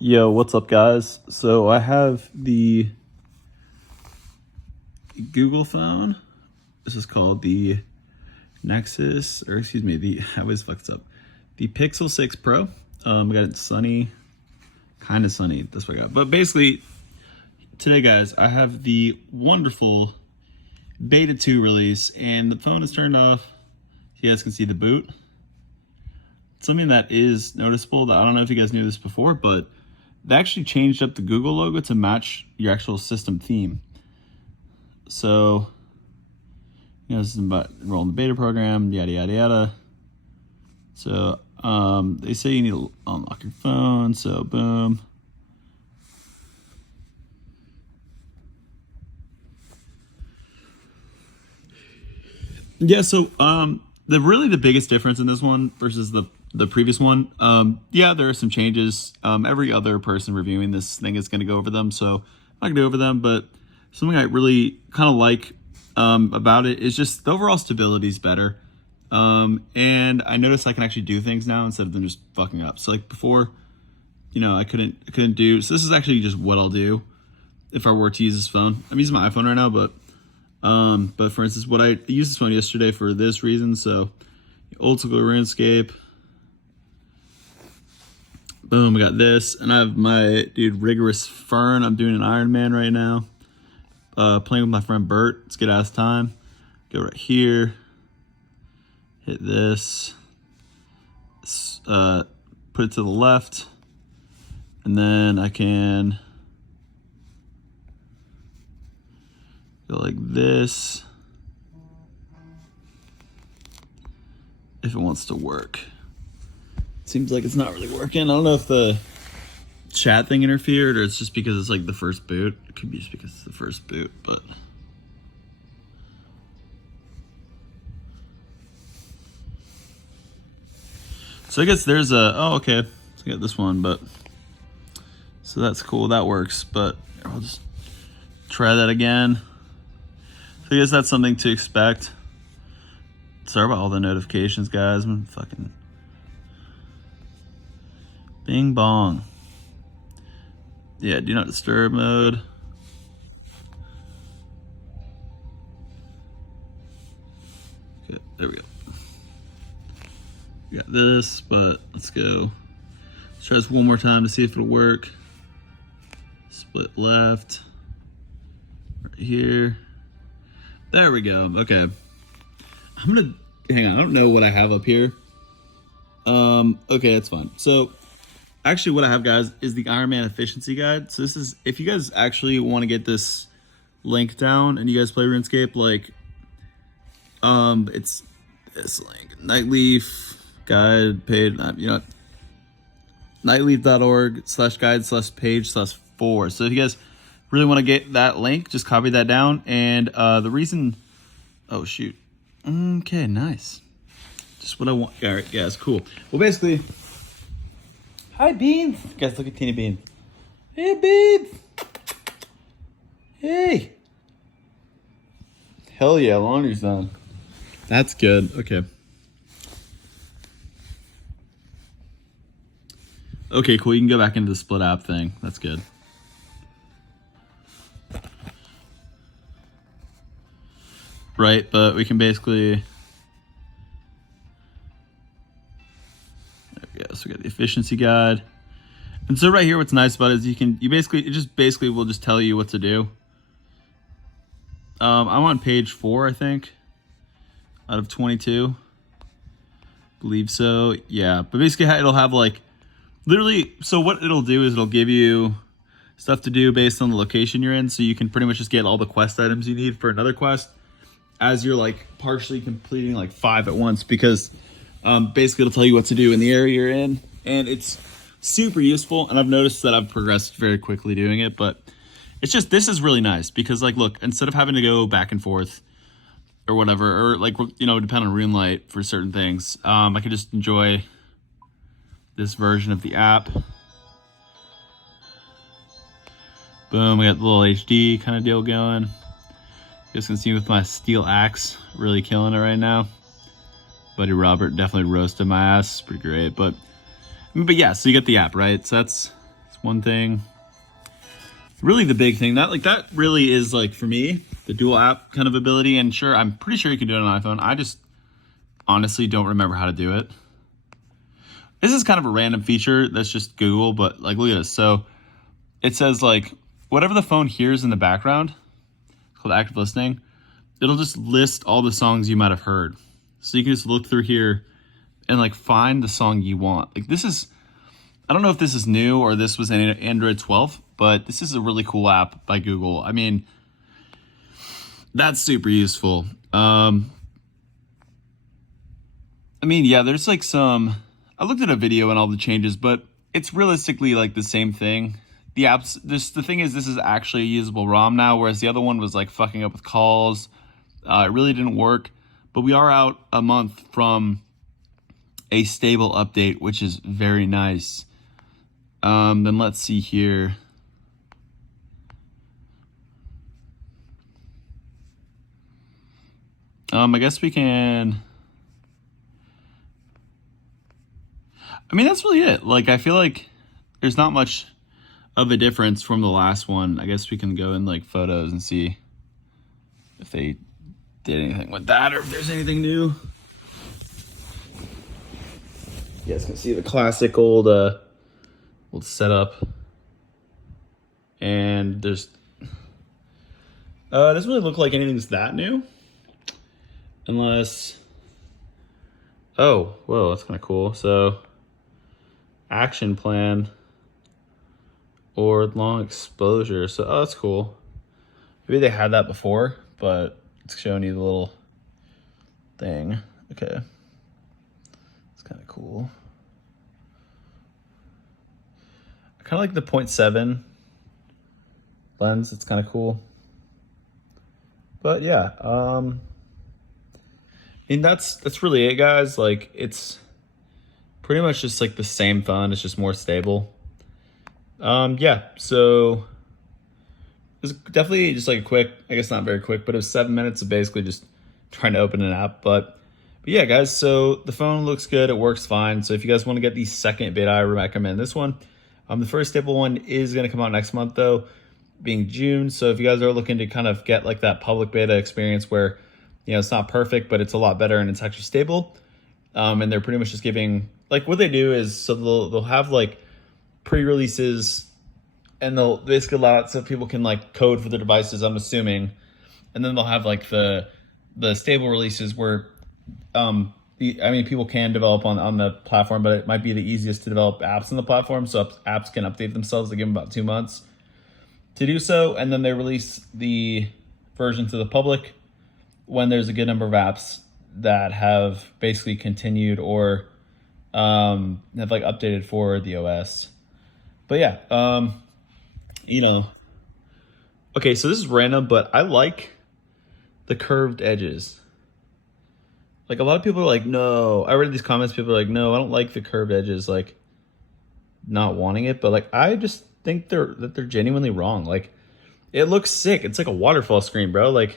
Yo, what's up, guys? So I have the Google phone. This is called the Nexus, or excuse me, I always fucked up. The Pixel 6 Pro. I got it sunny, kind of sunny. That's what I got. But basically, today, guys, I have the wonderful Beta 2 release, and the phone is turned off. You guys can see the boot. Something that is noticeable that I don't know if you guys knew this before, but they actually changed up the Google logo to match your actual system theme. So, this is about enrolling the beta program, yada, yada, yada. So, they say you need to unlock your phone, so boom. Yeah, so, the biggest difference in this one versus the previous one, yeah, there are some changes. Every other person reviewing this thing is going to go over them, so I'm not going to go over them, but something I really kind of like about it is just the overall stability is better. And I noticed I can actually do things now instead of them just fucking up. So like before, I couldn't do, so this is actually just what I'll do if I were to use this phone. I'm using my iPhone right now, but for instance, I used this phone yesterday for this reason. So old school RuneScape. Boom, I got this, and I have my dude Rigorous Fern. I'm doing an Iron Man right now. Playing with my friend Bert. It's good ass time. Go right here. Hit this. Put it to the left, and then I can go like this if it wants to work. Seems like it's not really working. I don't know if the chat thing interfered or it's just because it's like the first boot. It could be just because it's the first boot, but so I guess there's okay. So I got this one, but so that's cool. That works, but I'll just try that again. So I guess that's something to expect. Sorry about all the notifications, guys. I'm fucking bing bong. Yeah, do not disturb mode. Okay, there we go. We got this, but let's go. Let's try this one more time to see if it'll work. Split left. Right here. There we go. Okay. Hang on, I don't know what I have up here. Okay, that's fine. So actually what I have, guys, is the Iron Man efficiency guide. So this is, if you guys actually want to get this link down and you guys play RuneScape, like, it's this link, Nightleaf guide paid, nightleaf.org/guide/page/4. So if you guys really want to get that link, just copy that down. And the reason, oh shoot. Okay, nice. Just what I want. All right, guys, cool. Well, basically, hi, Beans. Guys, look at Teeny Bean. Hey, Beans. Hey. Hell yeah, laundry's done. That's good. Okay. Okay, cool. You can go back into the split app thing. That's good. Right, but we can basically... So we got the efficiency guide. And so right here, what's nice about it is it basically will just tell you what to do. I'm on page 4, I think, out of 22. Believe so. Yeah, but basically it'll have like, literally, so what it'll do is it'll give you stuff to do based on the location you're in. So you can pretty much just get all the quest items you need for another quest as you're like partially completing like 5 at once, because basically it'll tell you what to do in the area you're in, and it's super useful. And I've noticed that I've progressed very quickly doing it, but it's just, this is really nice because, like, look, instead of having to go back and forth or whatever, or like, depend on RuneLite for certain things, I can just enjoy this version of the app. Boom, we got the little HD kind of deal going. You guys can see with my steel axe, really killing it right now. Buddy Robert definitely roasted my ass. Pretty great. But yeah, so you get the app, right? So that's It's one thing. Really the big thing, that really is like for me, the dual app kind of ability. And sure, I'm pretty sure you can do it on iPhone. I just honestly don't remember how to do it. This is kind of a random feature that's just Google, but like look at this. So it says like whatever the phone hears in the background, called active listening, it'll just list all the songs you might have heard. So you can just look through here and like find the song you want. Like this is, I don't know if this is new or this was in Android 12, but this is a really cool app by Google. I mean, that's super useful. I mean, yeah, there's like I looked at a video and all the changes, but it's realistically like the same thing. The thing is, this is actually a usable ROM now, whereas the other one was like fucking up with calls. It really didn't work, but we are out a month from a stable update, which is very nice. Then let's see here. I guess we can. I mean, that's really it. Like, I feel like there's not much of a difference from the last one. I guess we can go in like photos and see if they did anything with that or if there's anything new. You guys can see the classic old setup. And there's doesn't really look like anything's that new. Unless, oh, whoa, that's kind of cool. So action plan or long exposure. So, oh, that's cool. Maybe they had that before, but it's showing you the little thing. Okay. It's kind of cool. I kind of like the 0.7 lens. It's kind of cool. But yeah, I mean, that's really it, guys. Like, it's pretty much just like the same phone. It's just more stable. Yeah, so it was definitely just like a quick, I guess not very quick, but it was 7 minutes of basically just trying to open an app. But yeah, guys, so the phone looks good. It works fine. So if you guys want to get the second beta, I recommend this one. The first stable one is going to come out next month, though, being June. So if you guys are looking to kind of get like that public beta experience where, you know, it's not perfect, but it's a lot better and it's actually stable. And they're pretty much just giving, like, what they do is, so they'll have like pre-releases and they'll basically allow it so people can like code for the devices, I'm assuming. And then they'll have like the stable releases where, people can develop on the platform, but it might be the easiest to develop apps on the platform. So apps can update themselves. They give them about 2 months to do so. And then they release the version to the public when there's a good number of apps that have basically continued or have like updated for the OS. But yeah, okay, so this is random, but I like the curved edges. Like, a lot of people are like, no, I read these comments, people are like, no, I don't like the curved edges, like not wanting it, but like, I just think they're genuinely wrong. Like, it looks sick. It's like a waterfall screen, bro. Like,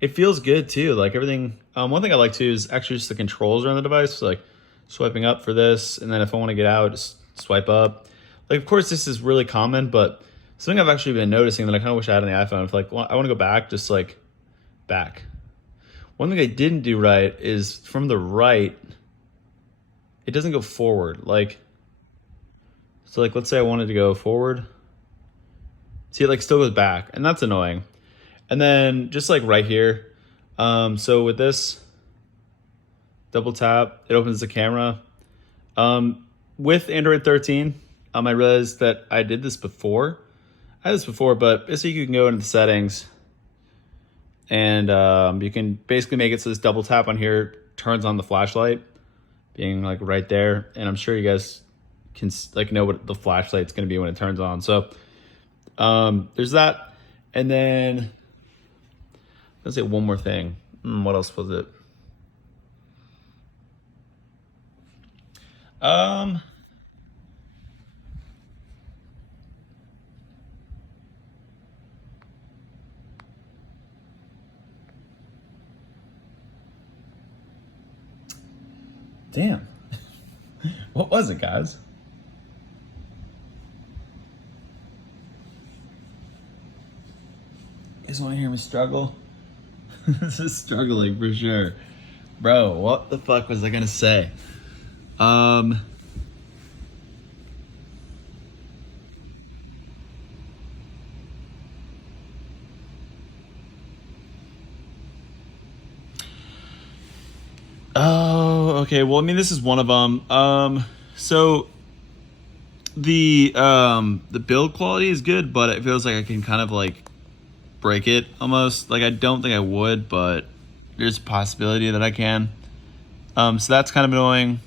it feels good too. Like everything. One thing I like too is actually just the controls around the device. So like swiping up for this, and then if I want to get out, just swipe up. Like, of course, this is really common, but something I've actually been noticing that I kind of wish I had on the iPhone. If like I want to go back, just like back. One thing I didn't do right is from the right, it doesn't go forward. Like, so like let's say I wanted to go forward. See, it like still goes back, and that's annoying. And then just like right here, so with this double tap, it opens the camera. With Android 13, I realized that I did this before. I had this before, but basically you can go into the settings and you can basically make it so this double tap on here turns on the flashlight being like right there. And I'm sure you guys can like know what the flashlight's going to be when it turns on. So there's that. And then let's say one more thing. What else was it? Damn. What was it, guys? guys want to hear me struggle? This is struggling for sure. Bro, what the fuck was I gonna say? Oh, okay. Well, I mean, this is one of them. So the build quality is good, but it feels like I can kind of like break it almost. Like I don't think I would, but there's a possibility that I can. So that's kind of annoying.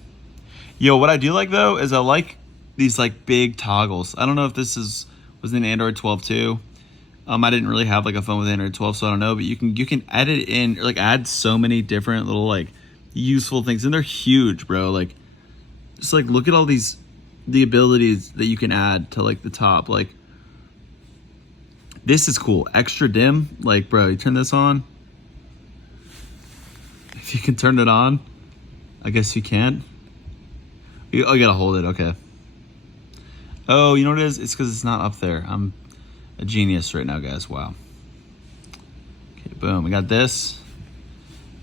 Yo, what I do like though is I like these like big toggles. I don't know if this was in Android 12 too. I didn't really have like a phone with Android 12, so I don't know. But you can edit in, like add so many different little like useful things, and they're huge, bro. Like just like look at all the abilities that you can add to like the top. Like this is cool. Extra dim, like bro, you turn this on. If you can turn it on, I guess you can. Oh, you gotta hold it. Okay. Oh, you know what it is? It's because it's not up there. I'm a genius right now, guys. Wow. Okay, boom. We got this.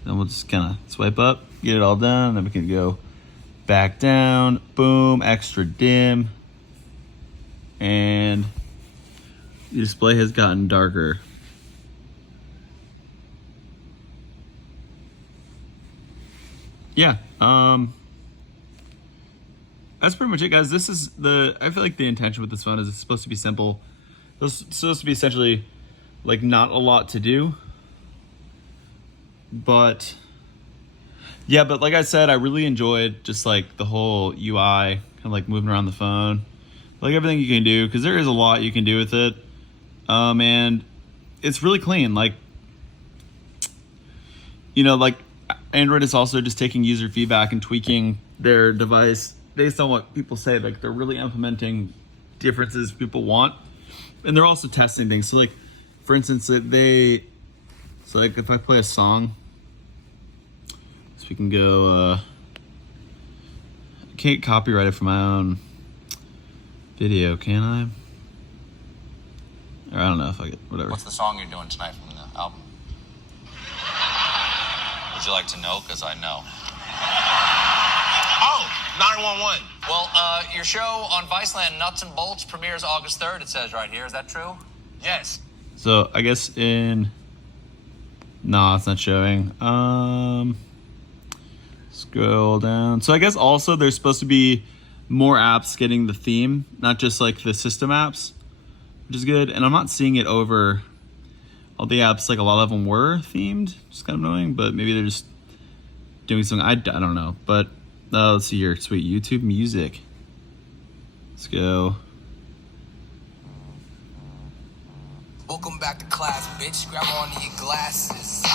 Then we'll just kind of swipe up, get it all done. Then we can go back down. Boom. Extra dim. And the display has gotten darker. Yeah. That's pretty much it, guys. This is I feel like the intention with this phone is it's supposed to be simple. It's supposed to be essentially like not a lot to do. But yeah, but like I said, I really enjoyed just like the whole UI, kind of like moving around the phone, like everything you can do, because there is a lot you can do with it. And it's really clean. Like, you know, like Android is also just taking user feedback and tweaking their device based on what people say. Like they're really implementing differences people want, and they're also testing things. So like, for instance, so like if I play a song, so we can go, I can't copyright it for my own video, can I? Or I don't know if I get, whatever. What's the song you're doing tonight from the album? Would you like to know? Because I know. Oh, 911. Well, your show on Viceland, Nuts and Bolts, premieres August 3rd, it says right here. Is that true? Yes. So I guess no, it's not showing. Scroll down. So I guess also there's supposed to be more apps getting the theme, not just like the system apps, which is good. And I'm not seeing it over all the apps. Like a lot of them were themed, just kind of annoying, but maybe they're just doing something. I don't know. But let's see here. Sweet, YouTube Music. Let's go. Welcome back to class, bitch. Grab onto your glasses.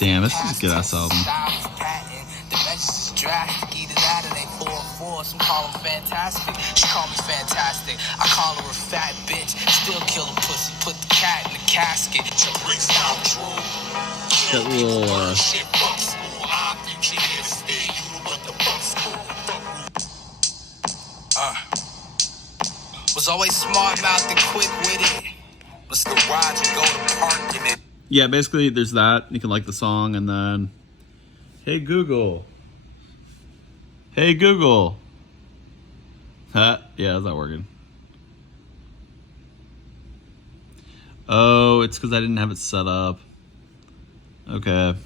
Damn, this is a good ass album. The measures is drastic. Either that or they 4-4. Some call them fantastic. She call me fantastic. I call her a fat bitch. Still kill a pussy. Put the cat in the casket. That little was always smart mouthed and quick with it. Let's go ride and go to park in it. yeah, basically there's that. You can like the song, and then hey Google. Hey Google. Huh? Yeah, that's not working. Oh, it's because I didn't have it set up. Okay.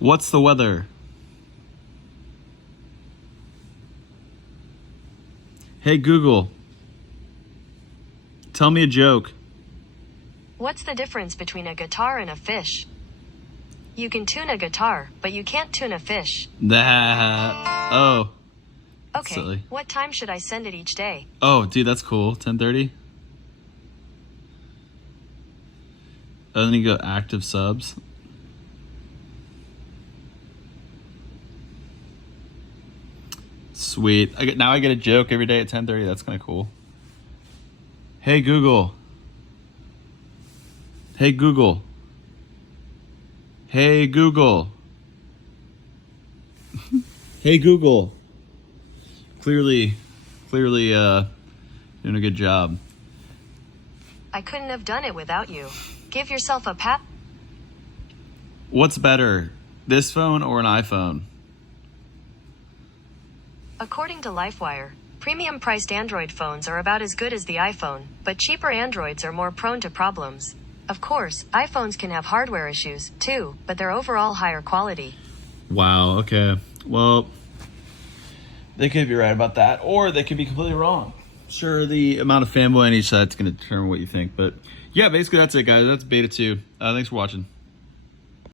What's the weather? Hey Google. Tell me a joke. What's the difference between a guitar and a fish? You can tune a guitar, but you can't tune a fish. That. Oh. Okay, Silly. what time should I send it each day? Oh, dude, that's cool. 10:30. Oh, then you go active subs. Sweet. Now I get a joke every day at 10:30. That's kind of cool. Hey Google. Hey Google. Hey Google. Hey Google. Clearly clearly doing a good job. I couldn't have done it without you. Give yourself a pat. What's better, this phone or an iPhone? According to LifeWire, premium-priced Android phones are about as good as the iPhone, but cheaper Androids are more prone to problems. Of course, iPhones can have hardware issues, too, but they're overall higher quality. Wow, okay. Well, they could be right about that, or they could be completely wrong. Sure, the amount of fanboy on each side is going to determine what you think, but yeah, basically that's it, guys. That's beta 2. Thanks for watching.